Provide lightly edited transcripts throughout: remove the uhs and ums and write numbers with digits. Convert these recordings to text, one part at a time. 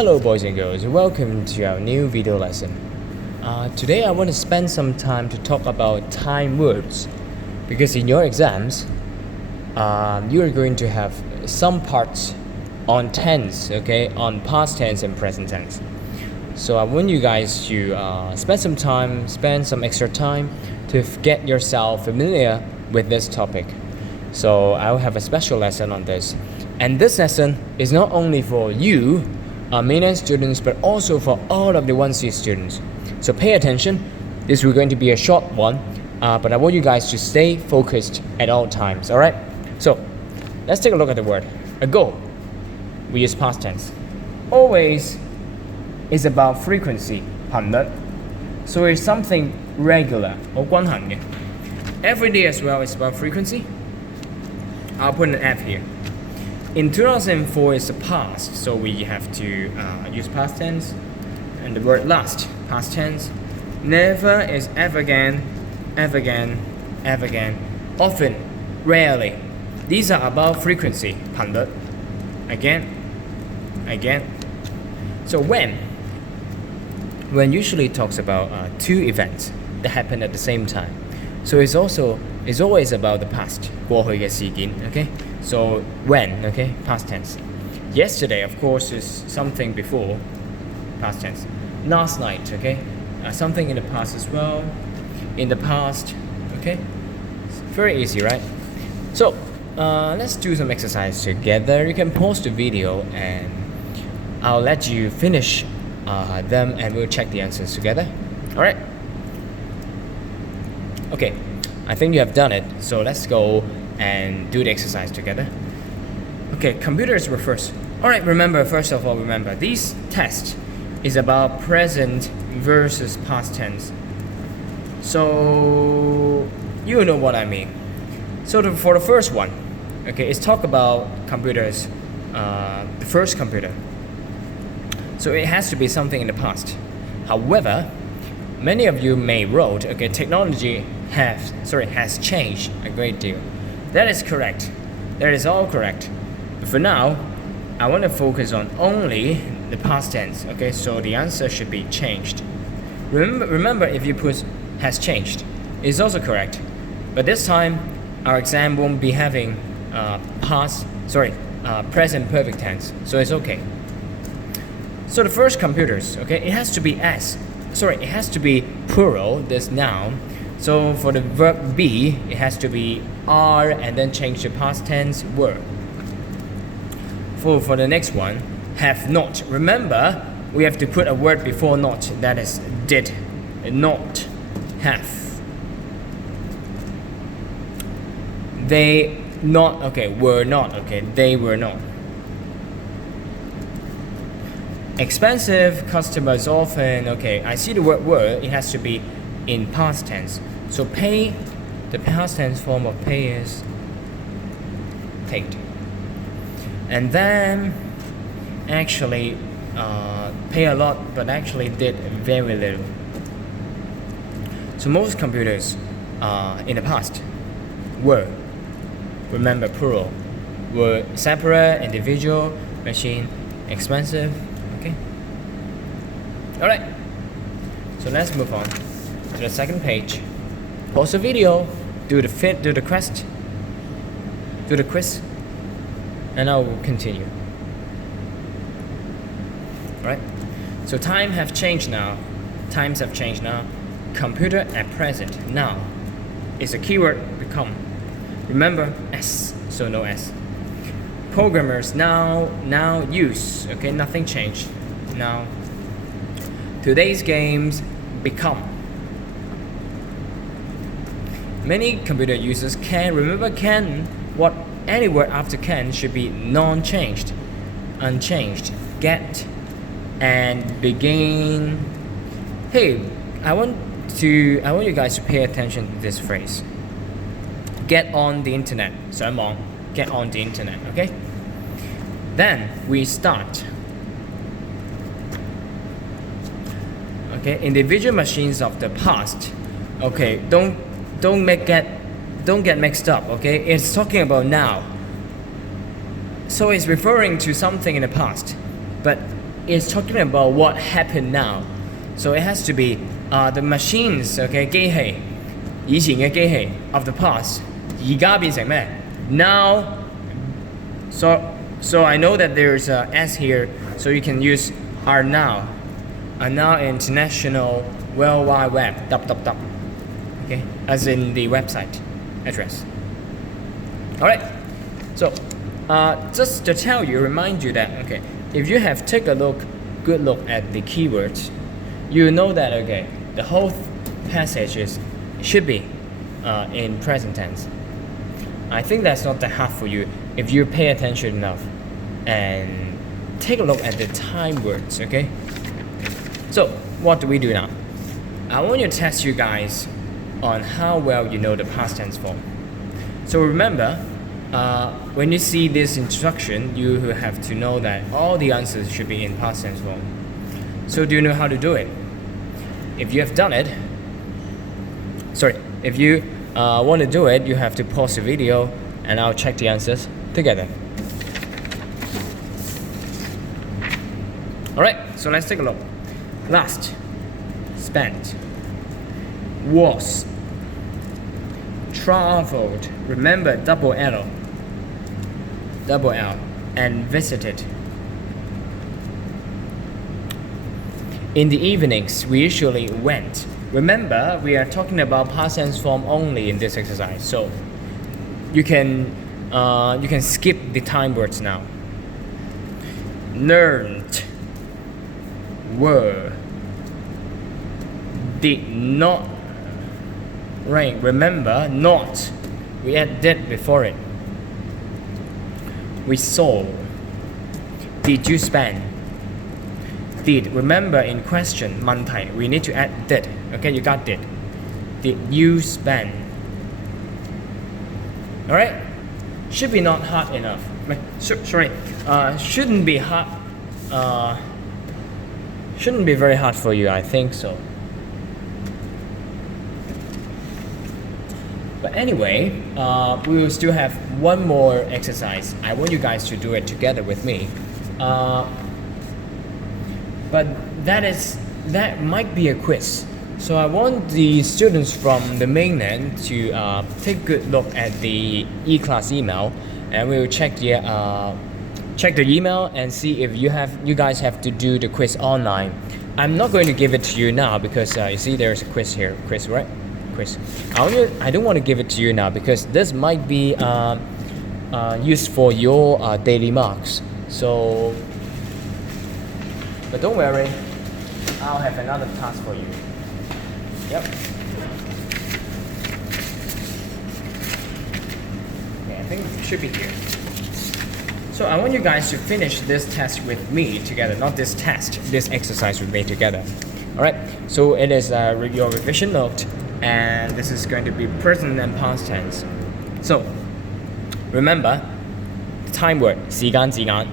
Hello boys and girls, welcome to our new video lesson. Today I want to spend some time to talk about time words because in your exams you are going to have some parts on tense, okay, on past tense and present tense. So I want you guys to spend some extra time to get yourself familiar with this topic. So I'll have a special lesson on this, and this lesson is not only for you mainland students, but also for all of the 1C students. So pay attention. This is going to be a short one, but I want you guys to stay focused at all times. All right. So let's take a look at the word ago. We use past tense. Always is about frequency, 頻率. So it's something regular, 好均衡嘅. Every day as well is about frequency. I'll put an F here. In 2004 is the past, so we have to use past tense. And the word last, past tense. Never is ever again, ever again, ever again. Often, rarely. These are about frequency, 頻率. Again, again. So when usually talks about two events that happen at the same time. So it's always about the past, 過去嘅事件, okay? So when, okay, past tense. Yesterday, of course, is something before, past tense. Last night, okay, something in the past as well. In the past, okay. It's very easy, right? So let's do some exercise together. You can pause the video and I'll let you finish them and we'll check the answers together. All right. Okay, I think you have done it. So let's go and do the exercise together. Okay, computers were first. All right, first of all, remember, this test is about present versus past tense. So you know what I mean. So for the first one, okay, it's talk about computers, the first computer. So it has to be something in the past. However, many of you may wrote, okay, technology has changed a great deal. That is correct. That is all correct. But for now, I want to focus on only the past tense. Okay, so the answer should be changed. Remember, if you put has changed, it's also correct. But this time, our exam won't be having present perfect tense. So it's okay. So the first computers, okay, it has to be plural, this noun. So for the verb be, it has to be are and then change to past tense were. For the next one, have not. Remember, we have to put a word before not, that is did, not, have. They not, okay, were not, okay, they were not. Expensive customers often, okay, I see the word were, it has to be in past tense. So pay, the past tense form of pay is paid. And then actually pay a lot, but actually did very little. So most computers in the past were, remember plural, were separate, individual, machine, expensive, okay? Alright, so let's move on to the second page. Pause the video, do the quiz, and I will continue. Right? So times have changed now. Computer at present now is a keyword become. Remember S, so no S. Programmers now use. Okay, nothing changed. Now today's games become. Many computer users can, remember can, what any word after can should be non-changed, unchanged, get, and begin. Hey, I want you guys to pay attention to this phrase. Get on the internet, 上網, get on the internet, okay? Then we start. Okay, individual machines of the past. Okay, don't get mixed up, okay? It's talking about now. So it's referring to something in the past, but is talking about what happened now. So it has to be the machines, okay, 機器以前嘅機器 of the past 而家變成咩 now. So I know that there's a S here, so you can use are now international world wide web okay, as in the website address. Alright, so just to tell you, remind you that, okay, if you have take a good look at the keywords, you know that, okay, the whole passage should be in present tense. I think that's not that hard for you if you pay attention enough and take a look at the time words, okay? So, what do we do now? I want to test you guys on how well you know the past tense form. So remember, when you see this instruction, you have to know that all the answers should be in past tense form. So do you know how to do it? If you have done it, if you want to do it, you have to pause the video and I'll check the answers together. Alright, so let's take a look. Last, spent, was, traveled, remember double L, and visited. In the evenings, we usually went. Remember, we are talking about past tense form only in this exercise, so you can skip the time words now. Learned, were, did not rain. Remember, not, we add did before it. We saw. Did you spend? Did, remember in question 問題 we need to add did. Okay, you got did. Did you spend? Alright, should be not hard enough. Shouldn't be hard. Shouldn't be very hard for you, I think so. But anyway, we will still have one more exercise. I want you guys to do it together with me. But that might be a quiz. So I want the students from the mainland to take a good look at the E-class email, and we will check the email and see if you guys have to do the quiz online. I'm not going to give it to you now because you see there's a quiz here. Quiz, right? Quiz. I don't want to give it to you now because this might be used for your daily marks. So, but don't worry, I'll have another task for you. Yep. Okay, I think it should be here. So I want you guys to finish this test with me together, not this test, this exercise with me together. Alright, so it is your revision note, and this is going to be present and past tense. So, remember, the time word, 時間字眼.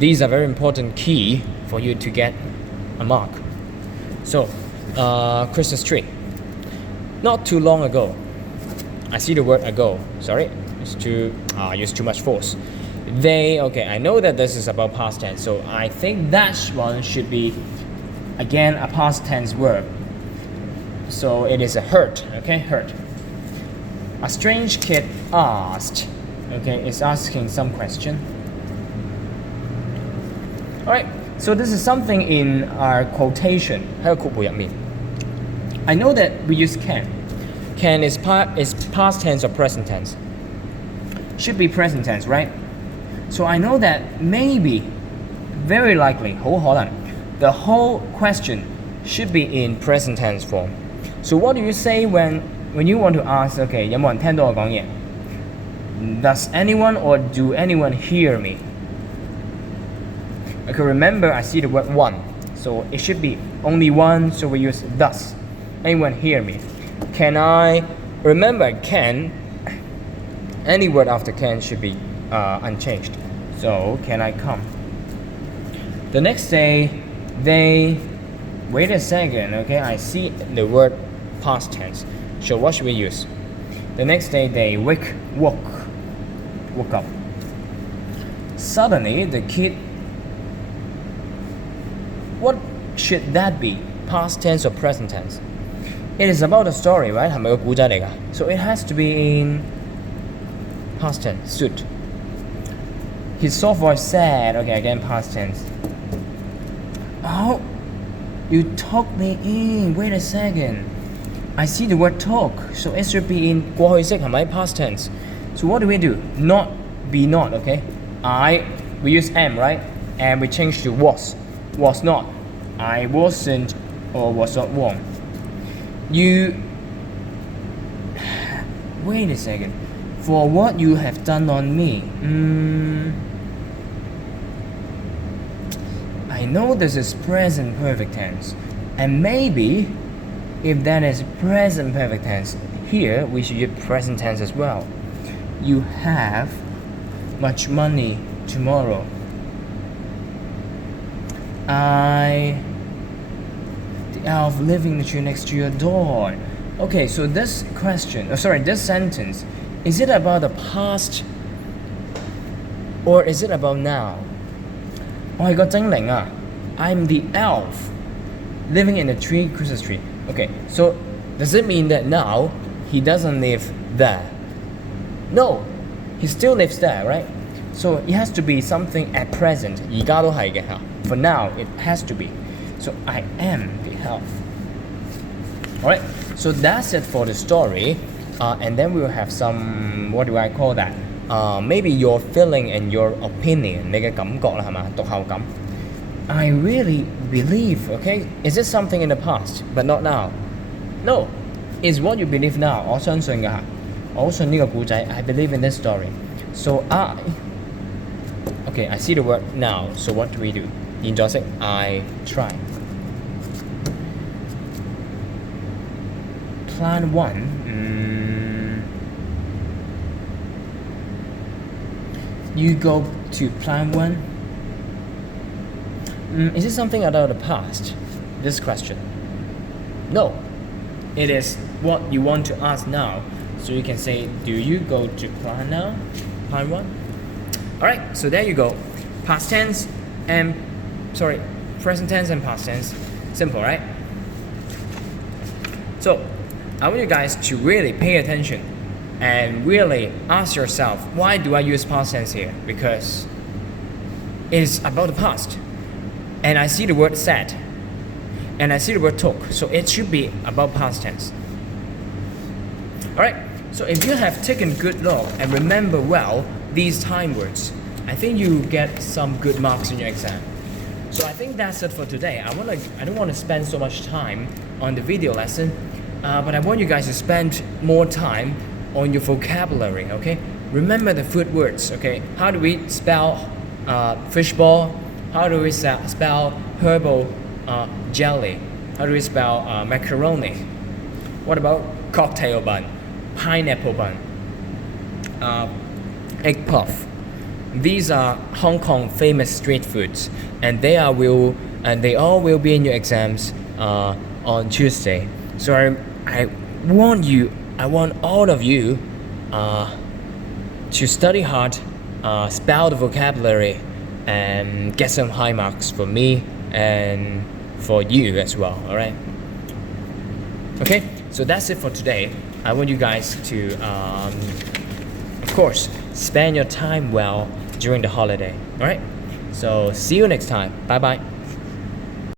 These are very important key for you to get a mark. So, Christmas tree. Not too long ago. I see the word ago. Sorry, used too much force. They, okay, I know that this is about past tense, so I think that one should be, again, a past tense verb. So it is a hurt, okay, hurt. A strange kid asked, okay, is asking some question. Alright, so this is something in our quotation. I know that we use can. Can is past tense or present tense? Should be present tense, right? So I know that maybe, very likely, 好可能, the whole question should be in present tense form. So what do you say when you want to ask, okay, 有冇人聽到我講嘢? Does anyone or do anyone hear me? Okay, remember I see the word one. So it should be only one, so we use does. Anyone hear me? Can I? Remember, can, any word after can should be unchanged. So, can I come? The next day, they, wait a second, okay, I see the word past tense. So what should we use? The next day, they woke up. Suddenly, the kid what should that be? Past tense or present tense? It is about a story, right? 係咪個故仔嚟㗎? So it has to be in past tense. Should. His soft voice said, okay, again past tense. Oh, you talk me in. Wait a second. I see the word talk. So it should be in 過去式係咪? Past tense. So what do? Not, be not, okay? We use am, right? And we change to was not. I wasn't or was not warm. You, wait a second. For what you have done on me. I know this is present perfect tense. And maybe, if that is present perfect tense, here we should use present tense as well. You have much money tomorrow. The elf living next to your door. Okay, so this this sentence, is it about the past or is it about now? 我係個精靈啊 I'm the elf living in a Christmas tree. Okay, so does it mean that now he doesn't live there? No, he still lives there, right? So it has to be something at present. 而家都係嘅嚇 For now, it has to be. So I am the elf. Alright, so that's it for the story. And then we will have some, what do I call that? Maybe your feeling and your opinion. 你嘅感覺啦係嘛？讀後感 I really believe, okay? Is it something in the past, but not now? No, it's what you believe now. 我相信㗎嚇，我好信呢個故仔 I believe in this story. So okay, I see the word now. So what do we do? 現在式 I try. Plan 1. You go to plan 1. Is it something about the past? This question. No. It is what you want to ask now. So you can say, do you go to plan now? Plan 1? Alright, so there you go. Past tense and, present tense and past tense. Simple, right? So, I want you guys to really pay attention and really ask yourself, why do I use past tense here? Because it is about the past. And I see the word said. And I see the word took. So it should be about past tense. Alright, so if you have taken good look and remember well these time words, I think you get some good marks in your exam. So I think that's it for today. I don't want to spend so much time on the video lesson, but I want you guys to spend more time on your vocabulary, okay? Remember the food words, okay? How do we spell fishball? How do we spell herbal jelly? How do we spell macaroni? What about cocktail bun? Pineapple bun? Egg puff? These are Hong Kong famous street foods, and they all will be in your exams on Tuesday. So I want all of you to study hard, spell the vocabulary, and get some high marks for me and for you as well. All right. Okay. So that's it for today. I want you guys to, of course, spend your time well during the holiday. All right. So see you next time. Bye bye.